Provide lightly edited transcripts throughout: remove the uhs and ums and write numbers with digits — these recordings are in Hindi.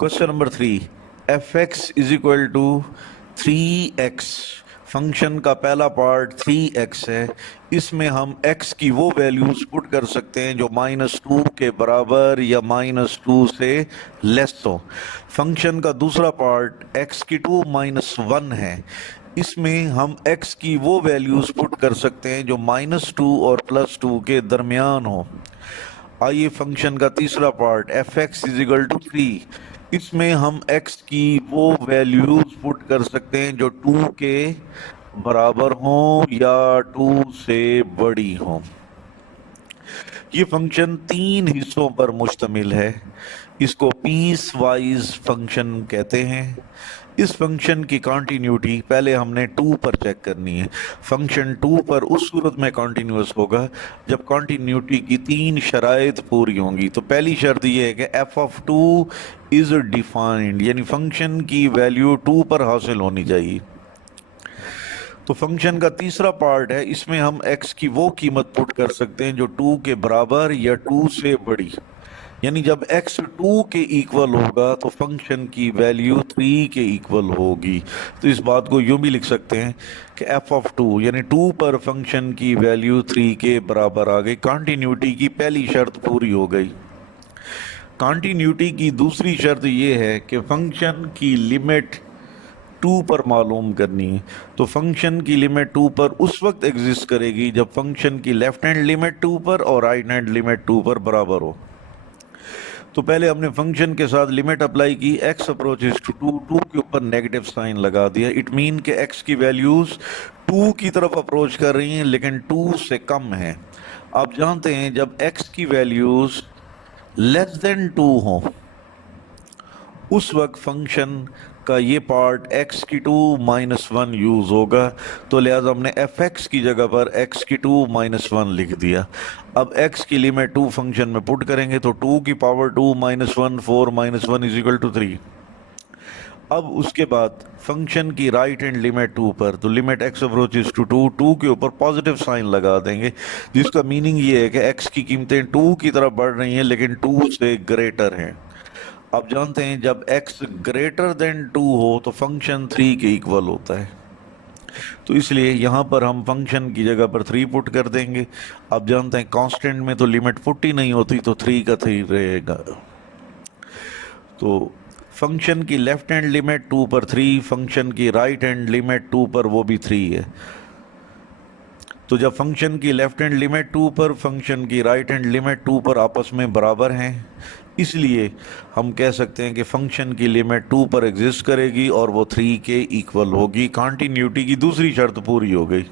Question number 3, F X is equal to 3x। Function का पहला पार्ट 3x है। इसमें हम x की वो वैल्यूज पुट कर सकते हैं जो -2 के बराबर या -2 से लेस हो। फंक्शन का दूसरा पार्ट x⁻² है। इसमें हम x की वो वैल्यूज पुट कर सकते हैं जो -2 और +2 के दरमियान हो। आइए फंक्शन का तीसरा part F X is equal to 3, इसमें हम x की वो वैल्यूज पुट कर सकते हैं जो 2 के बराबर हों या 2 से बड़ी हों। ये फंक्शन 3 हिस्सों पर मुश्तमिल है। इसको पीस वाइज फंक्शन कहते हैं। इस फंक्शन की कॉन्टीन्यूटी पहले हमने 2 पर चेक करनी है। फंक्शन 2 पर उस सूरत में कॉन्टीन्यूअस होगा जब कॉन्टीन्यूटी की 3 शराइत पूरी होंगी। तो पहली शर्त ये है कि एफ ऑफ 2 इज डिफाइंड, यानी फंक्शन की वैल्यू 2 पर हासिल होनी चाहिए। तो फंक्शन का तीसरा पार्ट है, इसमें हम x की वो कीमत पुट कर सकते हैं जो 2 के बराबर या 2 से बड़ी, यानी जब x 2 के इक्वल होगा तो फंक्शन की वैल्यू 3 के इक्वल होगी। तो इस बात को यूं भी लिख सकते हैं कि f ऑफ 2 यानी 2 पर फंक्शन की वैल्यू 3 के बराबर आ गई। कॉन्टीन्यूटी की पहली शर्त पूरी हो गई। कॉन्टीन्यूटी की दूसरी शर्त यह है कि फंक्शन की लिमिट 2 पर मालूम करनी है। तो फंक्शन की लिमिट 2 पर उस वक्त एग्जिस्ट करेगी जब फंक्शन की लेफ्ट हैंड लिमिट 2 पर और राइट हैंड लिमिट 2 पर बराबर हो। तो पहले हमने फंक्शन के साथ लिमिट अप्लाई की, x अप्रोचेस टू 2, 2 के ऊपर नेगेटिव साइन लगा दिया। इट मीन कि x की वैल्यूज 2 की तरफ अप्रोच कर रही हैं लेकिन 2 से कम है। आप जानते हैं जब x की वैल्यूज लेस देन 2 हो उस वक्त फंक्शन का ये पार्ट x⁻² यूज होगा। तो लिहाजा हमने एफ एक्स की जगह पर x⁻² लिख दिया। अब x की लिमिट 2 फंक्शन में पुट करेंगे तो 2 की पावर 2 -1 4 -1 इज इक्वल टू 3। अब उसके बाद फंक्शन की राइट हैंड लिमिट 2 पर, तो लिमिट x अप्रोचेस टू 2, 2 के ऊपर पॉजिटिव साइन लगा देंगे, जिसका मीनिंग ये है कि x की कीमतें 2 की तरफ बढ़ रही हैं लेकिन 2 से ग्रेटर हैं। आप जानते हैं जब x ग्रेटर देन 2 हो तो फंक्शन 3 के इक्वल होता है। तो इसलिए यहाँ पर हम फंक्शन की जगह पर 3 पुट कर देंगे। आप जानते हैं कांस्टेंट में तो लिमिट पुट ही नहीं होती, तो 3 का 3 रहेगा। तो फंक्शन की लेफ्ट हैंड लिमिट 2 पर 3, फंक्शन की राइट हैंड लिमिट 2 पर वो भी 3 है। तो जब फंक्शन की लेफ्ट हैंड लिमिट 2 पर, फंक्शन की राइट हैंड लिमिट 2 पर आपस में बराबर हैं, इसलिए हम कह सकते हैं कि फंक्शन की लिमिट 2 पर एग्जिस्ट करेगी और वो 3 के इक्वल होगी। कॉन्टीन्यूटी की दूसरी शर्त पूरी हो गई।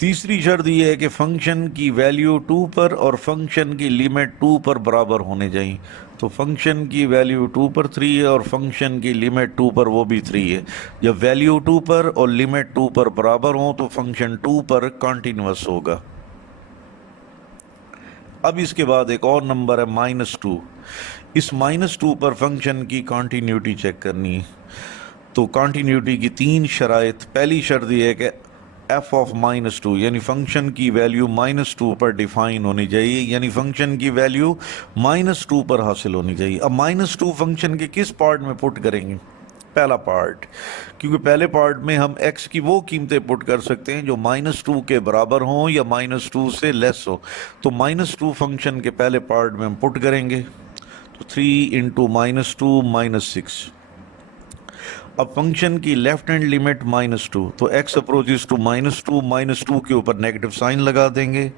तीसरी शर्त यह है कि फंक्शन की वैल्यू 2 पर और फंक्शन की लिमिट 2 पर बराबर होने चाहिए। तो फंक्शन की वैल्यू 2 पर 3 है और फंक्शन की लिमिट 2 पर वो भी 3 है। जब वैल्यू 2 पर और लिमिट 2 पर बराबर हो तो फंक्शन 2 पर कॉन्टिन्यूअस होगा। अब इसके बाद एक और नंबर है -2। इस -2 पर फंक्शन की कॉन्टीन्यूटी चेक करनी है। तो कॉन्टीन्यूटी की 3 शराइत। पहली शर्त यह है कि f ऑफ -2 यानी फंक्शन की वैल्यू -2 पर डिफाइन होनी चाहिए, यानी फंक्शन की वैल्यू -2 पर हासिल होनी चाहिए। अब -2 फंक्शन के किस पार्ट में पुट करेंगे? पहला पार्ट, क्योंकि पहले पार्ट में हम x की वो कीमतें पुट कर सकते हैं जो -2 के बराबर हों या -2 से लेस हो। तो -2 फंक्शन के पहले पार्ट में हम पुट करेंगे, तो 3 × -2 -6। अब फंक्शन की लेफ्ट हैंड लिमिट -2, तो x अप्रोचेस टू -2 के ऊपर नेगेटिव साइन लगा देंगे,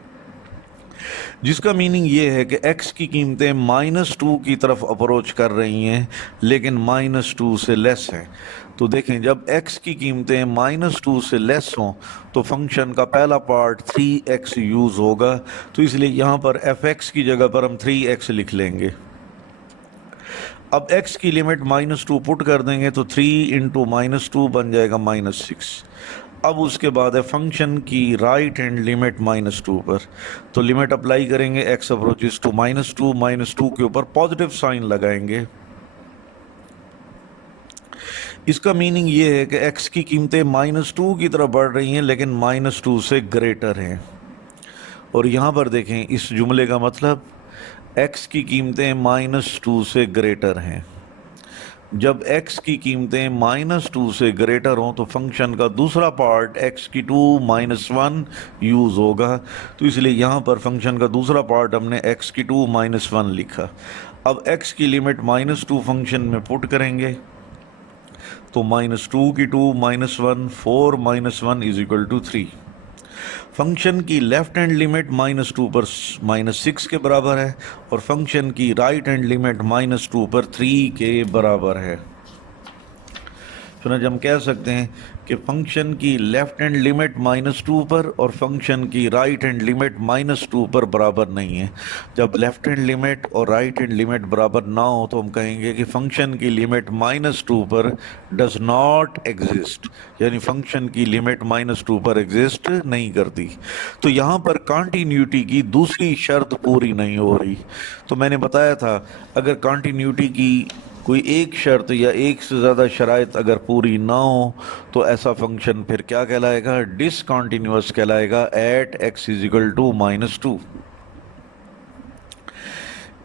जिसका मीनिंग ये है कि x की कीमतें -2 की तरफ अप्रोच कर रही हैं लेकिन -2 से लेस हैं। तो देखें जब x की कीमतें -2 से लेस हों तो फंक्शन का पहला पार्ट 3x यूज़ होगा। तो इसलिए यहाँ पर f(x) की जगह पर हम 3x लिख लेंगे। अब x की लिमिट -2 पुट कर देंगे तो 3 × -2 बन जाएगा -6। अब उसके बाद है फंक्शन की राइट हैंड लिमिट -2 पर, तो लिमिट अप्लाई करेंगे, x अप्रोचेस टू -2 के ऊपर पॉजिटिव साइन लगाएंगे। इसका मीनिंग ये है कि x की कीमतें -2 की तरफ बढ़ रही हैं लेकिन -2 से ग्रेटर हैं। और यहाँ पर देखें इस जुमले का मतलब x की कीमतें -2 से ग्रेटर हैं। जब x की कीमतें -2 से ग्रेटर हों तो फंक्शन का दूसरा पार्ट x⁴ -1 यूज़ होगा। तो इसलिए यहाँ पर फंक्शन का दूसरा पार्ट हमने x⁴ -1 लिखा। अब x की लिमिट -2 फंक्शन में पुट करेंगे तो -2 -1 4 -1 = 3। फंक्शन की लेफ्ट हैंड लिमिट -2 पर -6 के बराबर है और फंक्शन की राइट हैंड लिमिट -2 पर 3 के बराबर है। तो आज हम कह सकते हैं कि फंक्शन की लेफ्ट हैंड लिमिट -2 पर और फंक्शन की राइट हैंड लिमिट -2 पर बराबर नहीं है। जब लेफ्ट हैंड लिमिट और राइट हैंड लिमिट बराबर ना हो तो हम कहेंगे कि फंक्शन की लिमिट -2 पर डज नॉट एग्जिस्ट, यानी फंक्शन की लिमिट -2 पर एग्जिस्ट नहीं करती। तो यहाँ पर कॉन्टिन्यूटी की दूसरी शर्त पूरी नहीं हो रही। तो मैंने बताया था अगर कॉन्टिन्यूटी की कोई एक शर्त या एक से ज़्यादा शराइत अगर पूरी ना हो तो ऐसा फंक्शन फिर क्या कहलाएगा, डिसकंटिन्यूअस कहलाएगा एट x = -2।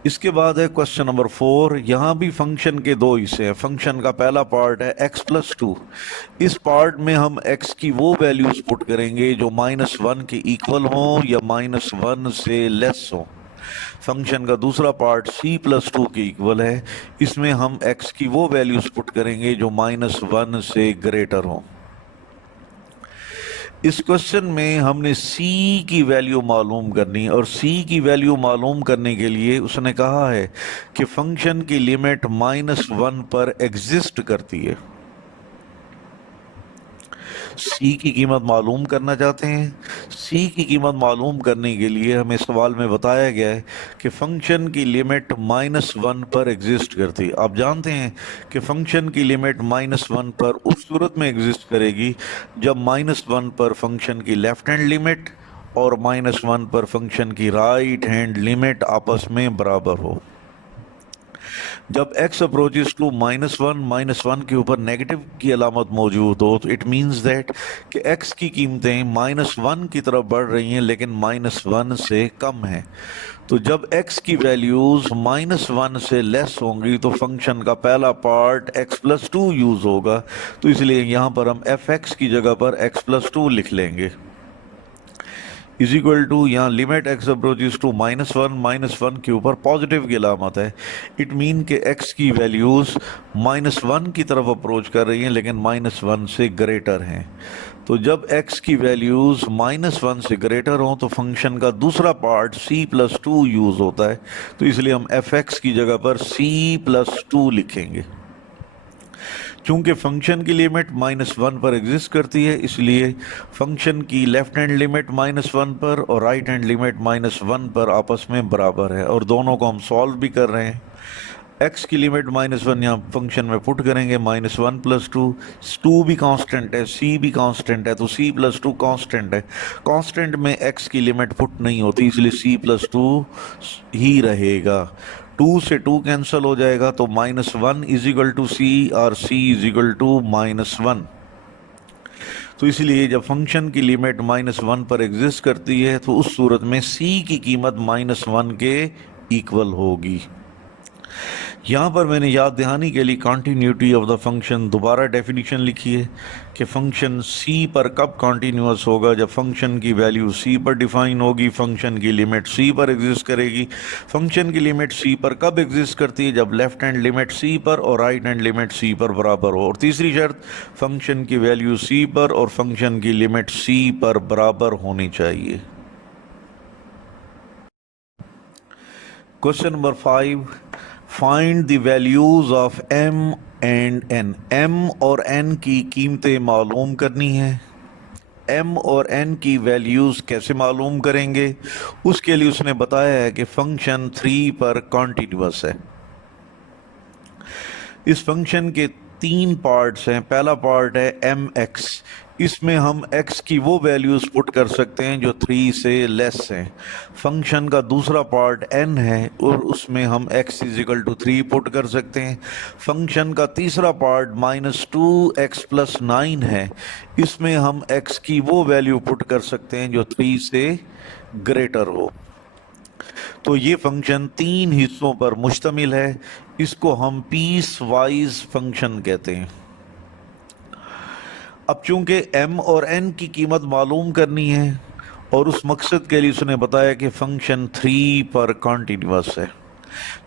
इसके बाद है क्वेश्चन नंबर 4। यहाँ भी फंक्शन के दो हिस्से हैं। फंक्शन का पहला पार्ट है x+2। इस पार्ट में हम x की वो वैल्यूज पुट करेंगे जो -1 के इक्वल हों या -1 से लेस हों। फंक्शन का दूसरा पार्ट c+2 के इक्वल है। इसमें हम x की वो वैल्यूज पुट करेंगे जो -1 से ग्रेटर हों। इस क्वेश्चन में हमने c की वैल्यू मालूम करनी और c की वैल्यू मालूम करने के लिए उसने कहा है कि फंक्शन की लिमिट -1 पर एग्जिस्ट करती है। c की कीमत मालूम करना चाहते हैं। c की कीमत मालूम करने के लिए हमें सवाल में बताया गया है कि फंक्शन की लिमिट -1 पर एग्जिस्ट करती है। आप जानते हैं कि फंक्शन की लिमिट -1 पर उस सूरत में एग्जिस्ट करेगी जब -1 पर फंक्शन की लेफ्ट हैंड लिमिट और -1 पर फंक्शन की राइट हैंड लिमिट आपस में बराबर हो। जब x अप्रोचेस टू -1 के ऊपर नेगेटिव की अलामत मौजूद हो तो इट मीन्स दैट कि x की कीमतें -1 की तरफ बढ़ रही हैं लेकिन -1 से कम है। तो जब x की वैल्यूज -1 से लेस होंगी तो फंक्शन का पहला पार्ट x+2 यूज होगा। तो इसलिए यहाँ पर हम fx की जगह पर x+2 लिख लेंगे = यहाँ लिमिट x अप्रोचेस टू -1 के ऊपर पॉजिटिव की अलामत है। इट मीन के x की वैल्यूज़ -1 की तरफ अप्रोच कर रही हैं लेकिन -1 से ग्रेटर हैं। तो जब x की वैल्यूज़ -1 से ग्रेटर हों तो फंक्शन का दूसरा पार्ट c+2 यूज़ होता है। तो इसलिए हम fx की जगह पर c+2 लिखेंगे। चूंकि फंक्शन की लिमिट -1 पर एग्जिस्ट करती है इसलिए फंक्शन की लेफ्ट हैंड लिमिट -1 पर और राइट हैंड लिमिट -1 पर आपस में बराबर है और दोनों को हम सॉल्व भी कर रहे हैं। x की लिमिट -1 यहाँ फंक्शन में पुट करेंगे -1 + 2, 2 भी कांस्टेंट है, c भी कांस्टेंट है तो c+2 कांस्टेंट है। कांस्टेंट में x की लिमिट पुट नहीं होती इसलिए c+2 ही रहेगा। 2 से 2 कैंसिल हो जाएगा तो -1 = c और c = -1। तो इसलिए जब फंक्शन की लिमिट -1 पर एग्जिस्ट करती है तो उस सूरत में c की कीमत -1 के इक्वल होगी। यहाँ पर मैंने याद दहानी के लिए कॉन्टीन्यूटी ऑफ द फंक्शन दोबारा डेफिनेशन लिखी है कि फंक्शन c पर कब कॉन्टीन्यूअस होगा, जब फंक्शन की वैल्यू c पर डिफाइन होगी, फंक्शन की लिमिट c पर एग्जिस्ट करेगी। फंक्शन की लिमिट c पर कब एग्जिस्ट करती है, जब लेफ्ट हैंड लिमिट c पर और राइट हैंड लिमिट c पर बराबर हो। और तीसरी शर्त, फंक्शन की वैल्यू c पर और फंक्शन की लिमिट c पर बराबर होनी चाहिए। Question number 5, find the values of m and n। m और n की कीमतें मालूम करनी है। m और n की वैल्यूज कैसे मालूम करेंगे, उसके लिए उसने बताया है कि फंक्शन 3 पर कॉन्टिन्यूअस है। इस फंक्शन के 3 पार्ट्स हैं। पहला पार्ट है mx, इसमें हम x की वो वैल्यूज़ पुट कर सकते हैं जो 3 से लेस हैं। फंक्शन का दूसरा पार्ट n है और उसमें हम x = 3 पुट कर सकते हैं। फंक्शन का तीसरा पार्ट -2x + 9 है, इसमें हम x की वो वैल्यू पुट कर सकते हैं जो 3 से ग्रेटर हो। तो ये फंक्शन तीन हिस्सों पर मुश्तमिल है, इसको हम पीस वाइज फंक्शन कहते हैं। अब चूंकि m और n की कीमत मालूम करनी है और उस मकसद के लिए उसने बताया कि फंक्शन 3 पर कॉन्टीन्यूअस है।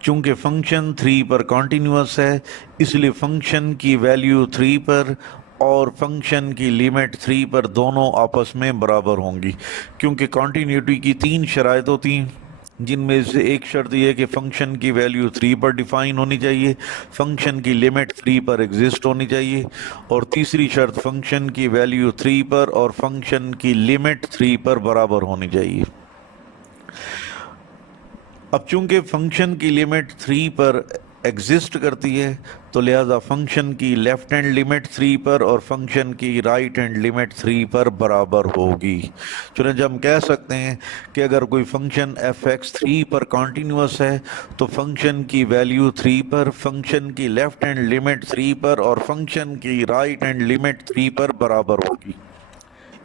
चूंकि फंक्शन 3 पर कॉन्टीन्यूअस है, इसलिए फंक्शन की वैल्यू 3 पर और फंक्शन की लिमिट 3 पर दोनों आपस में बराबर होंगी। क्योंकि कॉन्टीन्यूटी की तीन शराइत होती हैं, जिनमें से एक शर्त यह है कि फंक्शन की वैल्यू 3 पर डिफाइन होनी चाहिए, फंक्शन की लिमिट 3 पर एग्जिस्ट होनी चाहिए, और तीसरी शर्त फंक्शन की वैल्यू 3 पर और फंक्शन की लिमिट 3 पर बराबर होनी चाहिए। अब चूंकि फंक्शन की लिमिट 3 पर एग्जिस्ट करती है, तो लिहाजा फंक्शन की लेफ्ट हैंड लिमिट 3 पर और फंक्शन की राइट हैंड लिमिट 3 पर बराबर होगी। चुनांचे हम कह सकते हैं कि अगर कोई फंक्शन एफ एक्स 3 पर कॉन्टीन्यूअस है, तो फंक्शन की वैल्यू 3 पर, फंक्शन की लेफ्ट हैंड लिमिट 3 पर और फंक्शन की राइट हैंड लिमिट 3 पर बराबर होगी।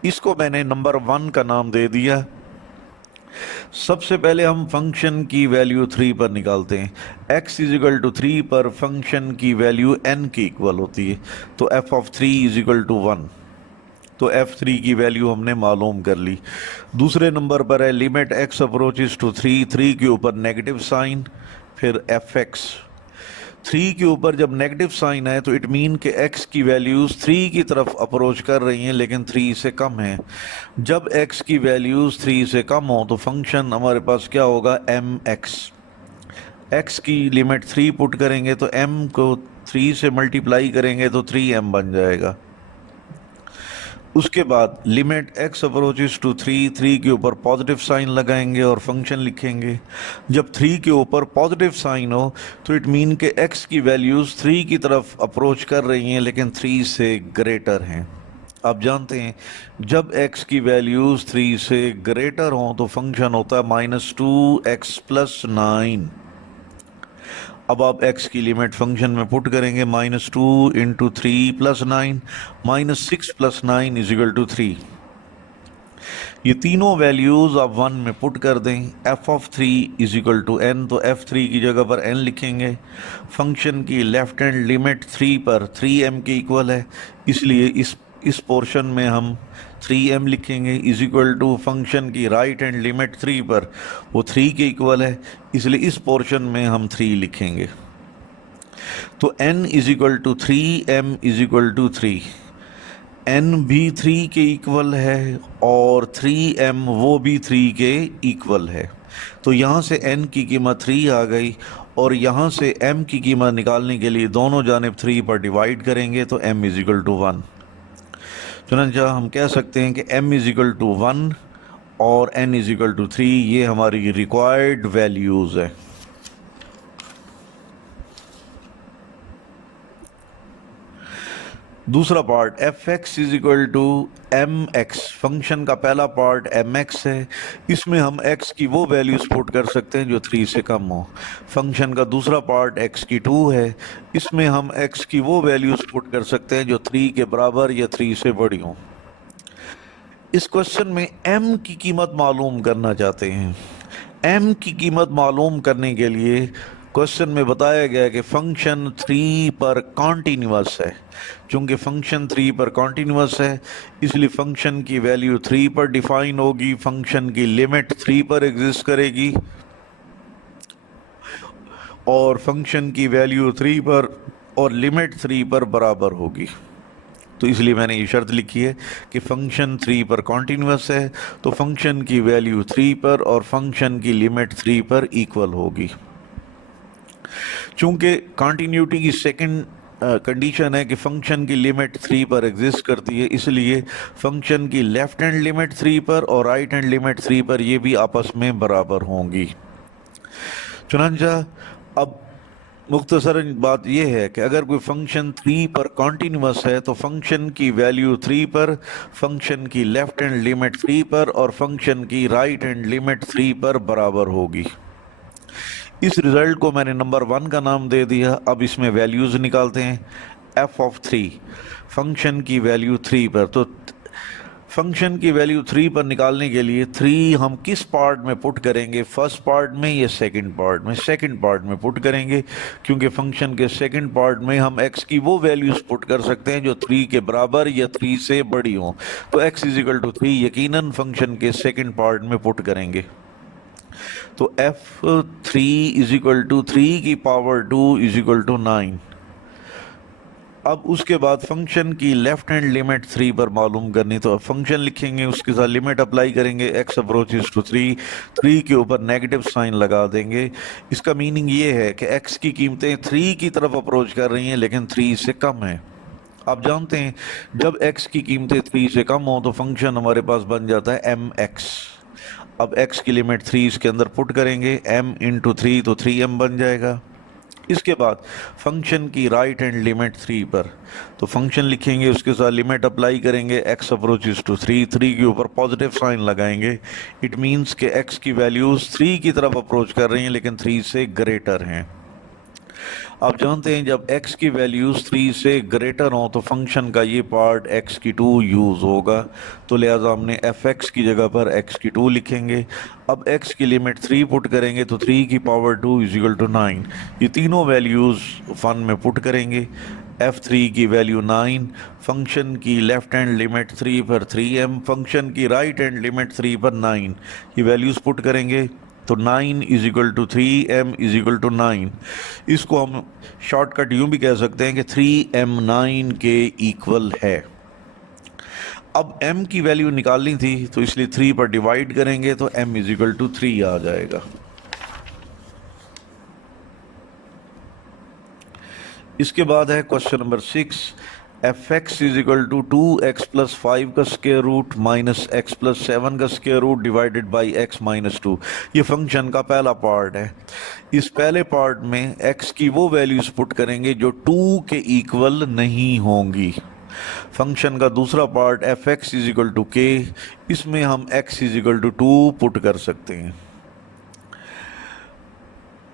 इसको मैंने नंबर 1 का नाम दे दिया। सबसे पहले हम फंक्शन की वैल्यू 3 पर निकालते हैं। x इज इक्वल टू 3 पर फंक्शन की वैल्यू n की इक्वल होती है, तो f of 3 is equal to 1। तो f3 की वैल्यू हमने मालूम कर ली। दूसरे नंबर पर है लिमिट x अप्रोचेस टू 3, 3 के ऊपर नेगेटिव साइन, फिर fx। 3 के ऊपर जब नेगेटिव साइन है तो इट मीन कि x की वैल्यूज़ 3 की तरफ अप्रोच कर रही हैं, लेकिन 3 से कम है। जब x की वैल्यूज़ 3 से कम हो तो फंक्शन हमारे पास क्या होगा, mx। x की लिमिट 3 पुट करेंगे तो m को 3 से मल्टीप्लाई करेंगे तो 3m बन जाएगा। उसके बाद लिमिट x अप्रोचेस टू 3, 3 के ऊपर पॉजिटिव साइन लगाएंगे और फंक्शन लिखेंगे। जब 3 के ऊपर पॉजिटिव साइन हो तो इट मीन के x की वैल्यूज़ 3 की तरफ अप्रोच कर रही हैं, लेकिन 3 से ग्रेटर हैं। आप जानते हैं जब x की वैल्यूज़ 3 से ग्रेटर हों तो फंक्शन होता है -2x + 9। अब आप x की लिमिट फंक्शन में पुट करेंगे, -2 × 3 + 9, -6 + 9 इज इक्वल टू 3। ये तीनों वैल्यूज़ आप 1 में पुट कर दें। f of 3 is equal to n, तो f3 की जगह पर n लिखेंगे। फंक्शन की लेफ्ट हैंड लिमिट 3 पर 3m के इक्वल है, इसलिए इस पोर्शन में हम 3m लिखेंगे, इज इक्वल टू फंक्शन की राइट हैंड लिमिट 3 पर वो 3 के इक्वल है, इसलिए इस पोर्शन में हम 3 लिखेंगे। तो n is equal to 3m is equal to 3। n भी 3 के इक्वल है और 3m वो भी 3 के इक्वल है। तो यहाँ से n की कीमत 3 आ गई और यहाँ से m की कीमत निकालने के लिए दोनों जानिब 3 पर डिवाइड करेंगे तो m इज इक्वल टू 1। चुनांचा हम कह सकते हैं कि m इज इक्वल टू 1 और n इज इक्वल टू 3, ये हमारी रिक्वायर्ड वैल्यूज़ है। दूसरा part F X is equal to M X, function का पहला पार्ट एम एक्स है, इसमें हम x की वो वैल्यूज पुट कर सकते हैं जो 3 से कम हो। फंक्शन का दूसरा पार्ट x की 2 है, इसमें हम x की वो वैल्यूज पुट कर सकते हैं जो 3 के बराबर या 3 से बड़ी हों। इस क्वेश्चन में m की कीमत मालूम करना चाहते हैं। m की कीमत मालूम करने के लिए क्वेश्चन में बताया गया है कि फंक्शन 3 पर कॉन्टीन्यूअस है। चूंकि फंक्शन 3 पर कॉन्टीन्यूअस है, इसलिए फंक्शन की वैल्यू 3 पर डिफाइन होगी, फंक्शन की लिमिट 3 पर एग्जिस्ट करेगी और फंक्शन की वैल्यू 3 पर और लिमिट 3 पर बराबर होगी। तो इसलिए मैंने ये शर्त लिखी है कि फंक्शन 3 पर कॉन्टीन्यूअस है तो फंक्शन की वैल्यू 3 पर और फंक्शन की लिमिट 3 पर इक्वल होगी। चूंकि कॉन्टीन्यूटी की सेकंड कंडीशन है कि फंक्शन की लिमिट 3 पर एग्जिस्ट करती है, इसलिए फंक्शन की लेफ्ट हैंड लिमिट 3 पर और राइट हैंड लिमिट 3 पर ये भी आपस में बराबर होंगी। चुनांचा अब मुख्तसरन बात यह है कि अगर कोई फंक्शन 3 पर कॉन्टीन्यूअस है तो फंक्शन की वैल्यू 3 पर, फंक्शन की लेफ्ट हैंड लिमिट 3 पर और फंक्शन की राइट हैंड लिमिट 3 पर बराबर होगी। इस रिजल्ट को मैंने नंबर 1 का नाम दे दिया। अब इसमें वैल्यूज़ निकालते हैं। f ऑफ 3, फंक्शन की वैल्यू 3 पर, तो फंक्शन की वैल्यू 3 पर निकालने के लिए 3 हम किस पार्ट में पुट करेंगे, फर्स्ट पार्ट में या सेकंड पार्ट में? सेकंड पार्ट में पुट करेंगे, क्योंकि फंक्शन के सेकंड पार्ट में हम x की वो वैल्यूज पुट कर सकते हैं जो 3 के बराबर या 3 से बड़ी हो। तो x इज इक्वल टू 3 यकीनन फंक्शन के सेकंड पार्ट में पुट करेंगे। तो f3 इज इक्वल टू 3 की पावर 2 इज इक्वल टू 9। अब उसके बाद फंक्शन की लेफ्ट हैंड लिमिट 3 पर मालूम करनी, तो अब फंक्शन लिखेंगे, उसके साथ लिमिट अप्लाई करेंगे, x अप्रोचेस टू 3, 3 के ऊपर नेगेटिव साइन लगा देंगे। इसका मीनिंग ये है कि x की कीमतें 3 की तरफ अप्रोच कर रही हैं लेकिन 3 से कम है। आप जानते हैं जब x की कीमतें 3 से कम हो तो फंक्शन हमारे पास बन जाता है mx। अब x की लिमिट 3 इसके अंदर पुट करेंगे, m इंटू 3 तो 3m बन जाएगा। इसके बाद फंक्शन की राइट हैंड लिमिट 3 पर, तो फंक्शन लिखेंगे, उसके साथ लिमिट अप्लाई करेंगे, x अप्रोचेस टू 3, 3 के ऊपर पॉजिटिव साइन लगाएंगे। इट मींस कि x की वैल्यूज 3 की तरफ अप्रोच कर रही हैं लेकिन 3 से ग्रेटर हैं। आप जानते हैं जब x की वैल्यूज 3 से ग्रेटर हों तो फंक्शन का ये पार्ट x की 2 यूज़ होगा, तो लिहाजा हमने fx की जगह पर x की 2 लिखेंगे। अब x की लिमिट 3 पुट करेंगे तो 3 की पावर 2 इज इक्वल टू 9। ये तीनों वैल्यूज़ फन में पुट करेंगे, f3 की वैल्यू 9, फंक्शन की लेफ्ट हैंड लिमिट 3 पर 3m, फंक्शन की राइट हैंड लिमिट 3 पर 9, ये वैल्यूज़ पुट करेंगे तो 9 is equal to 3m is equal to 9। इसको हम शॉर्टकट यूं भी कह सकते हैं कि 3m 9 के इक्वल है। अब m की वैल्यू निकालनी थी तो इसलिए 3 पर डिवाइड करेंगे तो m इज इक्वल टू 3 आ जाएगा। इसके बाद है question number 6, fx is equal to 2x plus 5 का square root minus x plus 7 का square root divided by x minus 2। ये फंक्शन का पहला पार्ट है। इस पहले पार्ट में x की वो वैल्यूज पुट करेंगे जो 2 के इक्वल नहीं होंगी। फंक्शन का दूसरा part fx is equal to k, इसमें हम x is equal to 2 put कर सकते हैं।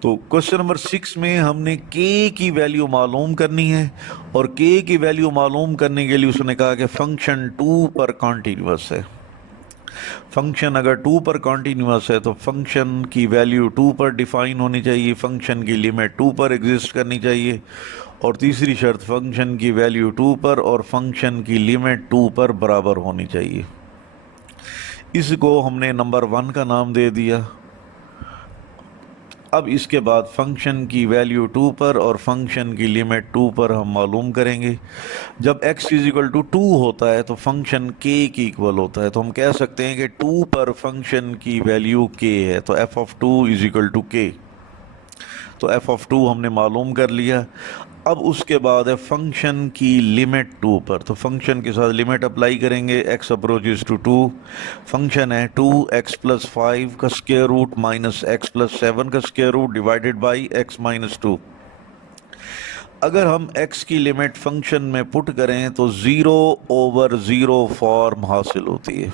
तो क्वेश्चन नंबर 6 में हमने k की वैल्यू मालूम करनी है और k की वैल्यू मालूम करने के लिए उसने कहा कि फंक्शन 2 पर कॉन्टीन्यूअस है। फंक्शन अगर 2 पर कॉन्टीन्यूअस है तो फंक्शन की वैल्यू 2 पर डिफाइन होनी चाहिए, फंक्शन की लिमिट 2 पर एग्जिस्ट करनी चाहिए, और तीसरी शर्त फंक्शन की वैल्यू 2 पर और फंक्शन की लिमिट 2 पर बराबर होनी चाहिए। इसको हमने नंबर 1 का नाम दे दिया। अब इसके बाद फंक्शन की वैल्यू 2 पर और फंक्शन की लिमिट 2 पर हम मालूम करेंगे। जब x इज इक्वल टू 2 होता है तो फंक्शन k की इक्वल होता है, तो हम कह सकते हैं कि 2 पर फंक्शन की वैल्यू k है, तो f of 2 is equal to k। तो f ऑफ 2 हमने मालूम कर लिया। अब उसके बाद है फंक्शन की लिमिट 2 पर, तो फंक्शन के साथ लिमिट अप्लाई करेंगे, x अप्रोचेस टू 2, फंक्शन है 2x प्लस 5 का square root minus x plus 7 का square root divided by x minus 2। अगर हम x की लिमिट फंक्शन में पुट करें तो 0/0 फॉर्म हासिल होती है।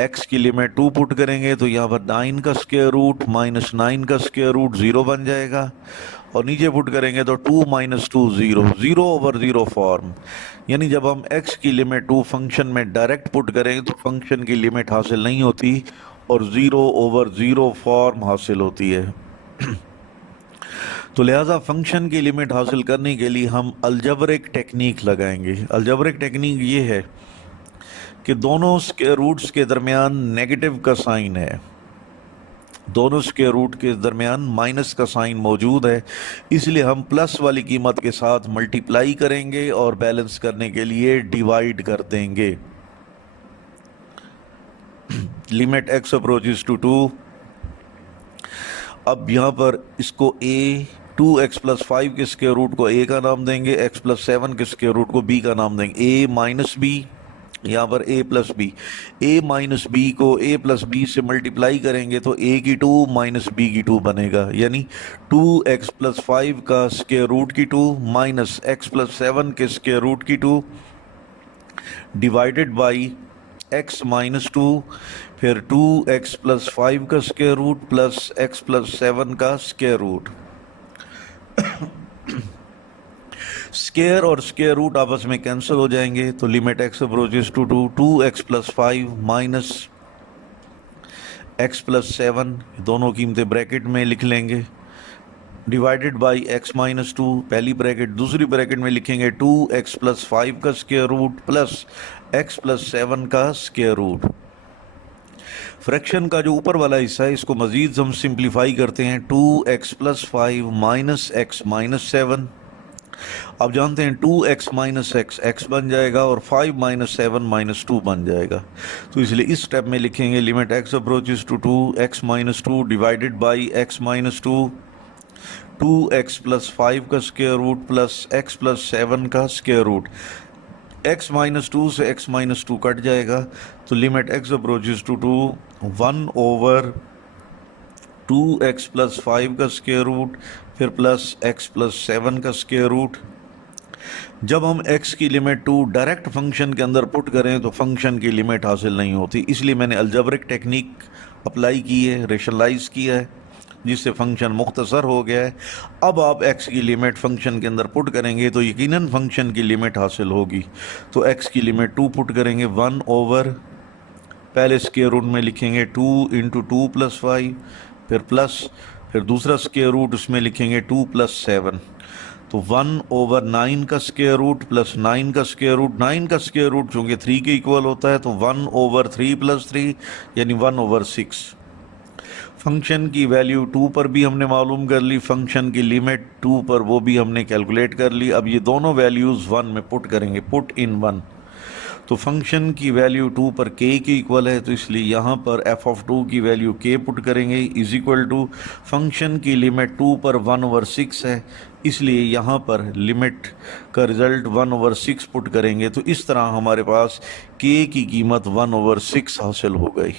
x की लिमिट 2 पुट करेंगे तो यहाँ पर 9 का स्क्वायर रूट माइनस 9 का स्क्वायर रूट 0 बन जाएगा, और नीचे पुट करेंगे तो 2 माइनस 2 0, 0/0 फॉर्म। यानी जब हम x की लिमिट 2 फंक्शन में डायरेक्ट पुट करें तो फंक्शन की लिमिट हासिल नहीं होती और 0/0 फॉर्म हासिल होती है। तो लिहाजा फंक्शन की लिमिट हासिल करने के लिए हम अलजबरिक टेक्निक लगाएंगे। अलजबरिक टेक्निक ये है कि दोनों स्क्वायर रूट्स के दरमियान नेगेटिव का साइन है, दोनों स्क्वायर रूट के दरमियान माइनस का साइन मौजूद है, इसलिए हम प्लस वाली कीमत के साथ मल्टीप्लाई करेंगे और बैलेंस करने के लिए डिवाइड कर देंगे। Limit x approaches to 2। अब यहाँ पर इसको a 2x प्लस 5 के स्क्वायर रूट को a का नाम देंगे, x प्लस 7 के स्क्वायर रूट को b का नाम देंगे, a माइनस b, यहाँ पर a plus B, a minus B को a प्लस बी से मल्टीप्लाई करेंगे तो a की 2 माइनस b की 2 बनेगा, यानी 2x प्लस 5 का स्क्वायर रूट की 2 माइनस x प्लस 7 के स्क्वायर रूट की 2 डिवाइडेड बाई x माइनस 2, फिर 2x प्लस 5 का square root plus x plus 7 का स्क्वायर रूट। स्क्वायर और स्क्वायर रूट आपस में कैंसिल हो जाएंगे, तो limit X approaches to 2x plus 5 minus x plus 7, दोनों कीमतें ब्रैकेट में लिख लेंगे, डिवाइडेड बाई x माइनस 2, पहली ब्रैकेट, दूसरी ब्रैकेट में लिखेंगे 2x प्लस 5 का square root plus x plus 7 का स्क्वायर रूट। फ्रैक्शन का जो ऊपर वाला हिस्सा है इसको मजीद हम सिंप्लीफाई करते हैं, 2x plus 5 minus x minus 7। अब जानते हैं 2x माइनस x बन जाएगा और 5 माइनस 7 माइनस 2 बन जाएगा, तो इसलिए इस स्टेप में लिखेंगे limit x approaches to 2x minus 2 divided by x minus 2, 2x plus 5 का square root plus x plus 7 का स्क्वायर रूट। x माइनस 2 से x माइनस 2 कट जाएगा, तो limit x approaches to 1 over 2x plus 5 का स्क्वायर रूट फिर प्लस x प्लस 7 का स्क्वायर रूट। जब हम x की लिमिट 2 डायरेक्ट फंक्शन के अंदर पुट करें तो फंक्शन की लिमिट हासिल नहीं होती, इसलिए मैंने अलजेब्रिक टेक्निक अप्लाई की है, रेशनलाइज किया है, जिससे फंक्शन मुख्तसर हो गया है। अब आप x की लिमिट फंक्शन के अंदर पुट करेंगे तो यकीनन फंक्शन की लिमिट हासिल होगी। तो x की लिमिट 2 पुट करेंगे, 1 ओवर, पहले स्क्वायर रूट में लिखेंगे 2 इंटू 2 प्लस 5, फिर प्लस, फिर दूसरा स्क्वायर रूट उसमें लिखेंगे 2 प्लस 7, तो 1 ओवर 9 का स्क्वायर रूट प्लस 9 का स्क्वायर रूट। 9 का स्क्वायर रूट चूँकि 3 के इक्वल होता है तो 1 ओवर 3 प्लस 3 यानी 1 ओवर 6। फंक्शन की वैल्यू 2 पर भी हमने मालूम कर ली, फंक्शन की लिमिट 2 पर वो भी हमने कैलकुलेट कर ली। अब ये दोनों वैल्यूज़ 1 में पुट करेंगे, पुट इन 1, तो फंक्शन की वैल्यू 2 पर k के इक्वल है, तो इसलिए यहाँ पर f ऑफ 2 की वैल्यू k पुट करेंगे इज इक्वल टू फंक्शन की लिमिट 2 पर 1 ओवर 6 है, इसलिए यहाँ पर लिमिट का रिज़ल्ट 1 ओवर 6 पुट करेंगे, तो इस तरह हमारे पास k की कीमत 1 ओवर 6 हासिल हो गई।